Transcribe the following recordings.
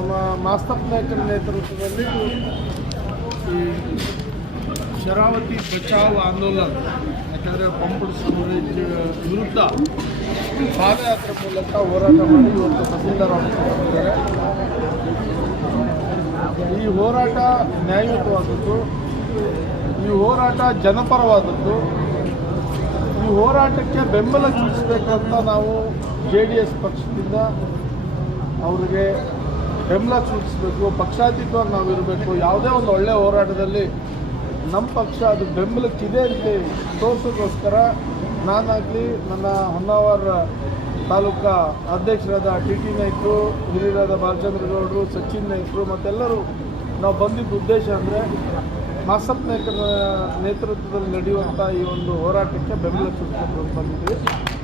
ನಮ್ಮ ಮಾಸ್ತಪ್ ನಾಯಕರ ನೇತೃತ್ವದಲ್ಲಿ ಈ ಶರಾವತಿ ಬಚಾವ್ ಆಂದೋಲನ, ಯಾಕಂದರೆ ಪಂಪಡ್ ಸಮಾಜ ವಿರುದ್ಧ ಪಾದಯಾತ್ರೆ ಮೂಲಕ ಹೋರಾಟ ಮಾಡಿ ಇವತ್ತು ತಹಸೀಲ್ದಾರ್ ಈ ಹೋರಾಟ ನ್ಯಾಯಯುತವಾದದ್ದು ಈ ಹೋರಾಟ ಜನಪರವಾದದ್ದು ಈ ಹೋರಾಟಕ್ಕೆ ಬೆಂಬಲ ಸೂಚಿಸಬೇಕಂತ ನಾವು ಜೆ ಡಿ ಎಸ್ ಪಕ್ಷದಿಂದ ಅವರಿಗೆ ಬೆಂಬಲ ಸೂಚಿಸಬೇಕು, ಪಕ್ಷಾತೀತವಾಗಿ ನಾವು ಇರಬೇಕು ಯಾವುದೇ ಒಂದು ಒಳ್ಳೆಯ ಹೋರಾಟದಲ್ಲಿ ನಮ್ಮ ಪಕ್ಷ ಅದು ಬೆಂಬಲಕ್ಕಿದೆ ಅಂತ ತೋರಿಸೋಕ್ಕೋಸ್ಕರ ನಾನಾಗಲಿ ನನ್ನ ಹೊನ್ನಾವರ ತಾಲೂಕಾ ಅಧ್ಯಕ್ಷರಾದ ಟಿ ಟಿ ನಾಯ್ಕರು, ಹಿರಿಯರಾದ ಬಾಲಚಂದ್ರಗೌಡರು, ಸಚಿನ್ ನಾಯ್ಕರು ಮತ್ತೆಲ್ಲರೂ ನಾವು ಬಂದಿದ್ದ ಉದ್ದೇಶ ಅಂದರೆ ಮಾಸಪ್ ನಾಯಕರ ನೇತೃತ್ವದಲ್ಲಿ ನಡೆಯುವಂಥ ಈ ಒಂದು ಹೋರಾಟಕ್ಕೆ ಬೆಂಬಲ ಸೂಚಿಸಿಕೊಂಡು ಬಂದಿದ್ದೀವಿ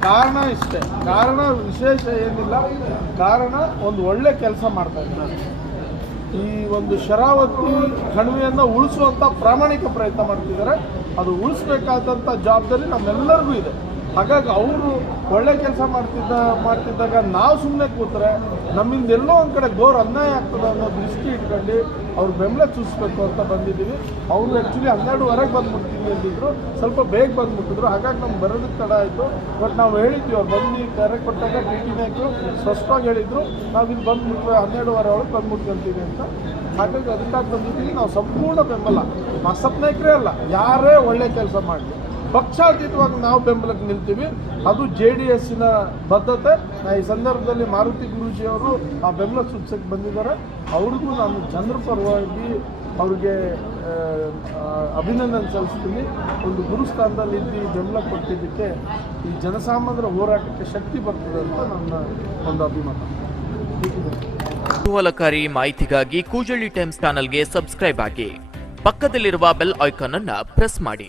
ಕಾರಣ ಇಷ್ಟೇ. ಕಾರಣ ವಿಶೇಷ ಏನಿಲ್ಲ. ಕಾರಣ ಒಂದು ಒಳ್ಳೆ ಕೆಲಸ ಮಾಡ್ತಾ ಇದ್ದಾರೆ. ಈ ಒಂದು ಶರಾವತಿ ಕಣಿವೆಯನ್ನು ಉಳಿಸುವಂಥ ಪ್ರಾಮಾಣಿಕ ಪ್ರಯತ್ನ ಮಾಡ್ತಿದ್ದಾರೆ. ಅದು ಉಳಿಸ್ಬೇಕಾದಂಥ ಜವಾಬ್ದಾರಿ ನಮ್ಮೆಲ್ಲರಿಗೂ ಇದೆ. ಹಾಗಾಗಿ ಅವರು ಒಳ್ಳೆ ಕೆಲಸ ಮಾಡ್ತಿದ್ದ, ಮಾಡ್ತಿದ್ದಾಗ ನಾವು ಸುಮ್ಮನೆ ಕೂತ್ರೆ ನಮ್ಮಿಂದ ಎಲ್ಲೋ ಒಂದು ಕಡೆ ಗೋರ್ ಅನ್ಯಾಯ ಆಗ್ತದೆ ಅನ್ನೋ ದೃಷ್ಟಿ ಇಟ್ಕೊಂಡು ಅವ್ರ ಬೆಂಬಲ ಚೂಸ್ಬೇಕು ಅಂತ ಬಂದಿದ್ದೀವಿ ಅವರು ಆ್ಯಕ್ಚುಲಿ ಹನ್ನೆರಡುವರೆಗೆ ಬಂದ್ಬಿಡ್ತೀವಿ ಅಂದಿದ್ರು. ಸ್ವಲ್ಪ ಬೇಗ ಬಂದ್ಬಿಟ್ಟಿದ್ರು. ಹಾಗಾಗಿ ನಮ್ಗೆ ಬರೋದಕ್ಕೆ ತಡ ಆಯಿತು. ಬಟ್ ನಾವು ಹೇಳಿದ್ವಿ, ಅವ್ರು ಬಂದು ಕರೆ ಕೊಟ್ಟಾಗ ಟಿ ಟಿ ನಾಯಕರು ಸ್ಪಷ್ಟವಾಗಿ ಹೇಳಿದ್ರು, ನಾವು ಇಲ್ಲಿ ಬಂದ್ಬಿಟ್ರೆ ಹನ್ನೆರಡುವರೆ ಒಳಗೆ ಬಂದ್ಬಿಟ್ಕೊಂತೀವಿ ಅಂತ. ಹಾಗಾಗಿ ಅದಕ್ಕಾಗಿ ಬಂದಿದ್ದೀವಿ ನಾವು ಸಂಪೂರ್ಣ ಬೆಂಬಲ. ಮಸಪ್ ನಾಯಕರೇ ಅಲ್ಲ, ಯಾರೇ ಒಳ್ಳೆ ಕೆಲಸ ಮಾಡಲಿ. ಪಕ್ಷಾತೀತವಾಗಿ ನಾವು ಬೆಂಬಲಕ್ಕೆ ನಿಲ್ತೀವಿ. ಅದು ಜೆ ಡಿ ಎಸ್ಸಿನ ಬದ್ಧತೆ. ಈ ಸಂದರ್ಭದಲ್ಲಿ ಮಾರುತಿ ಗುರುಜಿ ಅವರು ಆ ಬೆಂಬಲ ಸೂಚಿಸಕ್ಕೆ ಬಂದಿದ್ದಾರೆ. ಅವ್ರಿಗೂ ನಾನು ಜನರ ಪರವಾಗಿ ಅವ್ರಿಗೆ ಅಭಿನಂದನೆ ಸಲ್ಲಿಸ್ತೀನಿ. ಒಂದು ಗುರುಸ್ಥಾನದಲ್ಲಿ ಇದ್ದು ಈ ಬೆಂಬಲ ಕೊಟ್ಟಿದ್ದಕ್ಕೆ ಈ ಜನಸಾಮಾನ್ಯರ ಹೋರಾಟಕ್ಕೆ ಶಕ್ತಿ ಬರ್ತದೆ ಅಂತ ನನ್ನ ಒಂದು ಅಭಿಮತ. ಕುತೂಹಲಕಾರಿ ಮಾಹಿತಿಗಾಗಿ ಕೂಜಳ್ಳಿ ಟೈಮ್ಸ್ ಚಾನಲ್ಗೆ ಸಬ್ಸ್ಕ್ರೈಬ್ ಆಗಿ. ಪಕ್ಕದಲ್ಲಿರುವ ಬೆಲ್ ಐಕಾನ್ ಅನ್ನ ಪ್ರೆಸ್ ಮಾಡಿ.